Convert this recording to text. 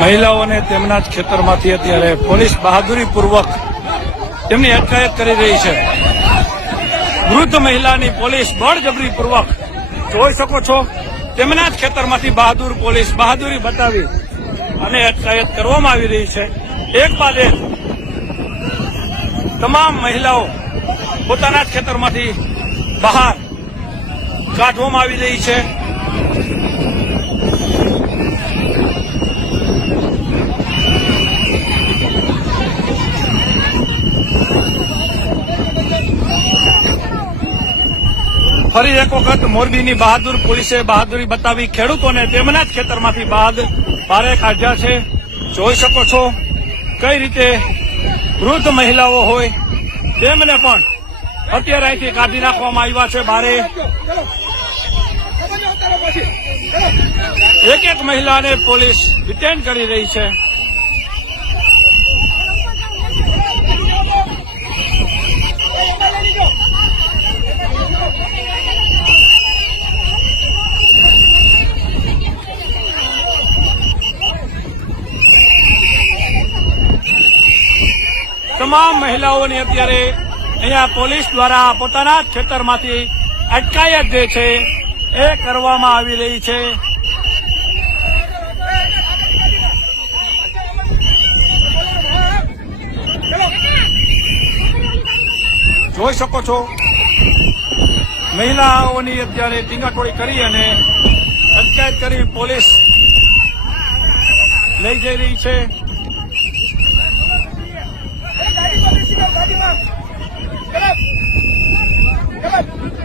મહિલાઓને તેમના જ ખેતરમાંથી અત્યારે પોલીસ બહાદુરીપૂર્વક તેમની અટકાયત કરી રહી છે. વૃદ્ધ મહિલાની પોલીસ બળજબરીપૂર્વક જોઈ શકો છો તેમના જ ખેતરમાંથી પોલીસ બહાદુરી બતાવી અને અટકાયત કરવામાં આવી રહી છે. એક બાદ એક તમામ મહિલાઓ પોતાના જ ખેતરમાંથી બહાર કાઢવામાં આવી રહી છે. ફરી એક વખત મોરબીની બહાદુર પોલીસે બહાદુરી બતાવી ખેડૂતોને તેમના જ ખેતરમાંથી બહાર કાઢ્યા છે. જોઈ શકો છો કઈ રીતે વૃદ્ધ મહિલાઓ હોય તેમને પણ અત્યારે અહીંથી કાઢી નાખવામાં આવ્યા છે બહાર. એક મહિલાને પોલીસ ડિટેન કરી રહી છે. તમામ મહિલાઓની અત્યારે અહીંયા પોલીસ દ્વારા પોતાના જ ખેતરમાંથી અટકાયત જે છે એ કરવામાં આવી રહી છે. જોઈ શકો છો મહિલાઓની અત્યારે ટીંગાટોળી કરી અને અટકાયત કરી પોલીસ લઈ જઈ રહી છે. Come on.